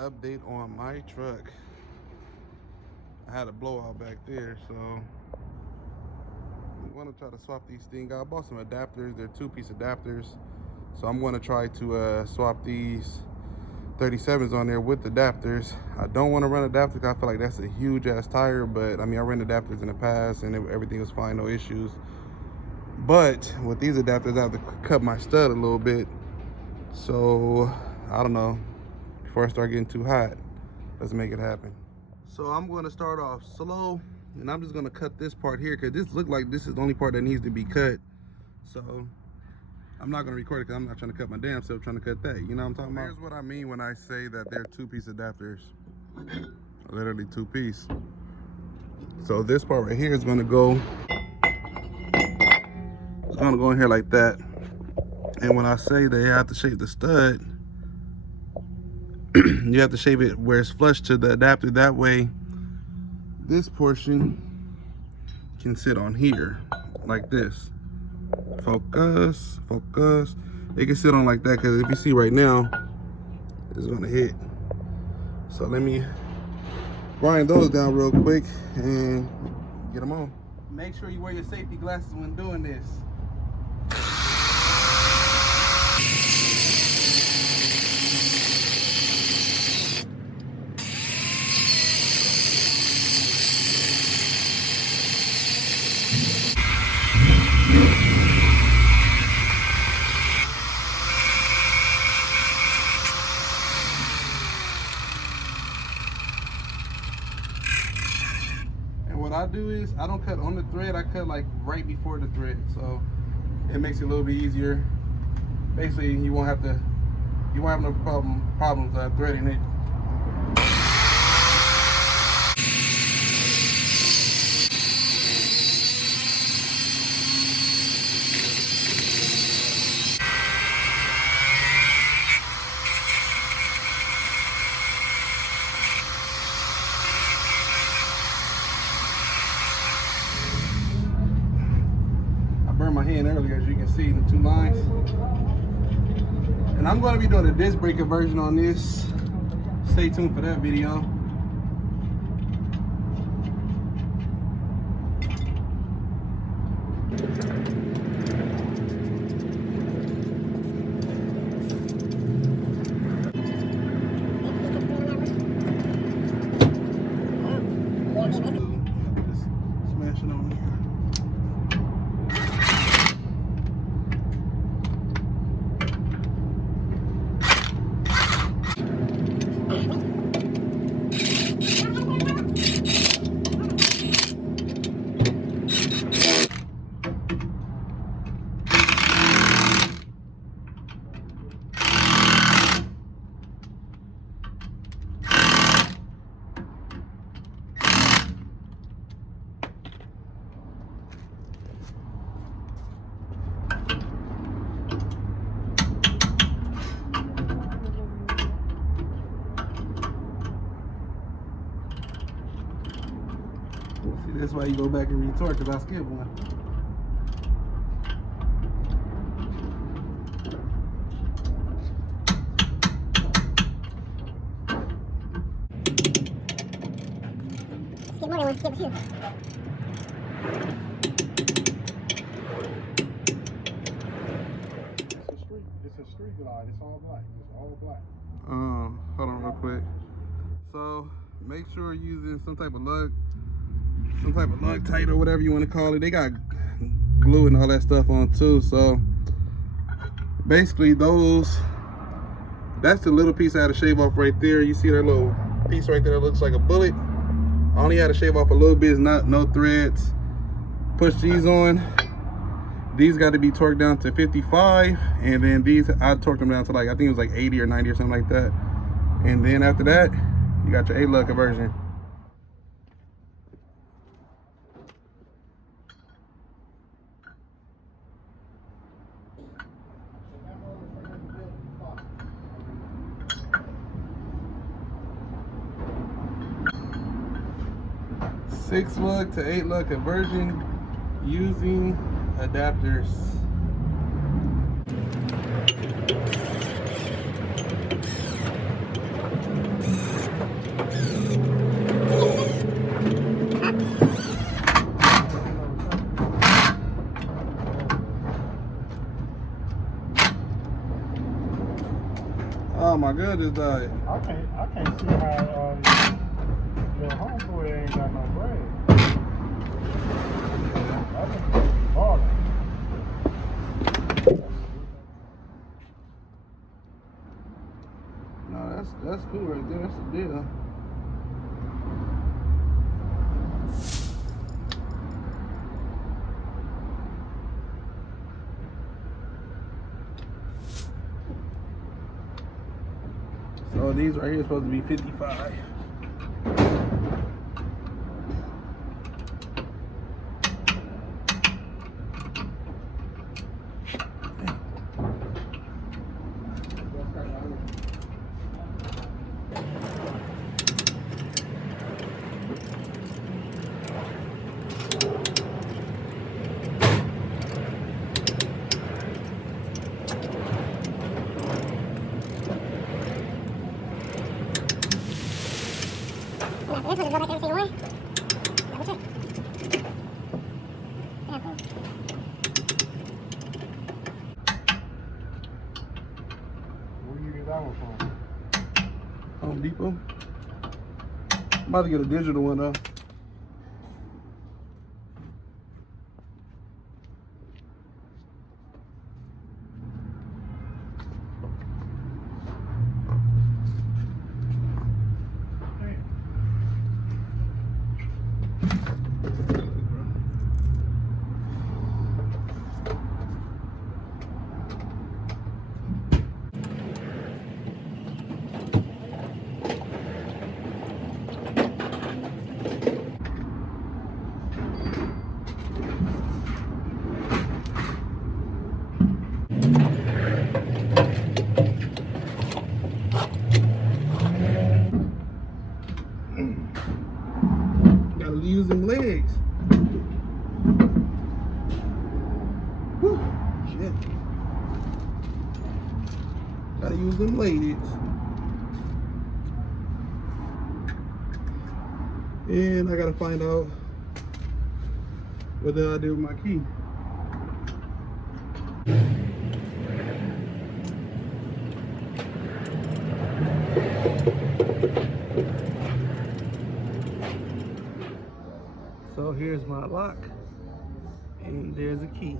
update on my truck. I had a blowout back there, so I'm going to try to swap these things out. I bought some adapters. They're 2-piece adapters, so I'm going to try to swap these 37s on there with adapters. I don't want to run adapters because I feel like that's a huge ass tire, but I mean, I ran adapters in the past and everything was fine, no issues. But with these adapters, I have to cut my stud a little bit. So I don't know, before I start getting too hot, let's make it happen. So I'm going to start off slow, and I'm just going to cut this part here because this looks like this is the only part that needs to be cut. So I'm not going to record it because I'm not trying to cut my damn self trying to cut that. You know what I'm talking about? Here's what I mean when I say that they're 2-piece adapters. Literally 2-piece. So this part right here is going to go, it's going to go in here like that. And when I say they have to shave the stud, you have to shave it where it's flush to the adapter. That way, this portion can sit on here like this. Focus, focus. It can sit on like that because if you see right now, it's gonna hit. So let me grind those down real quick and get them on. Make sure you wear your safety glasses when doing this. What I do is I don't cut on the thread, I cut like right before the thread, so it makes it a little bit easier. Basically, you won't have no problems threading it. Burned my hand earlier, as you can see, the 2 lines. And I'm going to be doing a disc breaker version on this. Stay tuned for that video. Just smash it on here. 'Cause that's why you go back and retort, because I skipped one. Skip more than one, skip a few. It's a street glide. It's all black. It's all black. Hold on real quick. So make sure you're using some type of lug tight or whatever you want to call it. They got glue and all that stuff on too. So basically that's the little piece I had to shave off right there. You see that little piece right there that looks like a bullet? I only had to shave off a little bit, no threads. Push these on. These got to be torqued down to 55, and then these I torqued them down to like, I think it was like 80 or 90 or something like that. And then after that, you got your 8-lug conversion. Six-lug to 8-lug conversion using adapters. my gun just died. I can't see how your homeboy ain't got no brain. That's balling. No, that's cool right there. That's the deal. So these right here are supposed to be 55. Now, this one is go back every single way. Double check. Yeah, cool. Where you get that one from? Home Depot. I'm about to get a digital one though. Gotta use them legs. Whew, shit. Gotta use them legs. And I gotta find out what the hell I did with my key. So here's my lock, and there's a key.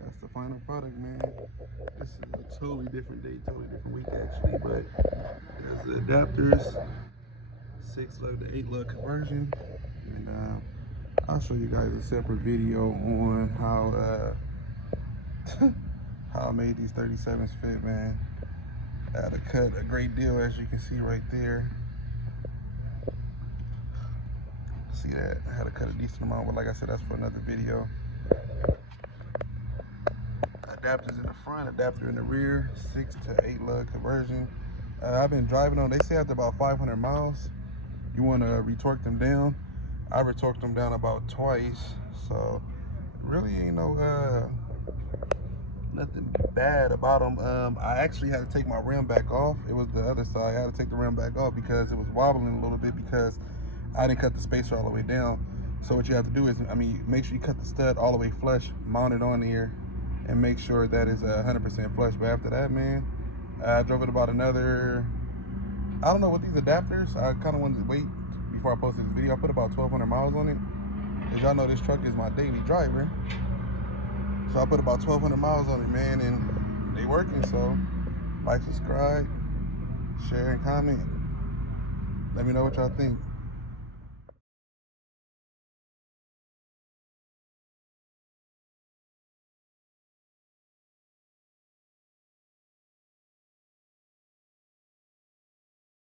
That's the final product, man. This is a totally different day, totally different week actually, but there's the adapters, 6 lug to 8 lug conversion, and I'll show you guys a separate video on how how I made these 37s fit, man. I had to cut a great deal, as you can see right there. See that? I had to cut a decent amount, but like I said, that's for another video. Adapters in the front, adapter in the rear, 6 to 8 lug conversion. I've been driving on, they say after about 500 miles, you want to retorque them down. I retorqued them down about twice, so really ain't no nothing bad about them. I actually had to take my rim back off. It was the other side. I had to take the rim back off because it was wobbling a little bit because I didn't cut the spacer all the way down. So what you have to do is, make sure you cut the stud all the way flush, mount it on here, and make sure that it's 100% flush. But after that, man, I drove it about another, I don't know, with these adapters, I kind of wanted to wait before I posted this video. I put about 1,200 miles on it. As y'all know, this truck is my daily driver. So I put about 1,200 miles on it, man, and they working. So like, subscribe, share, and comment. Let me know what y'all think.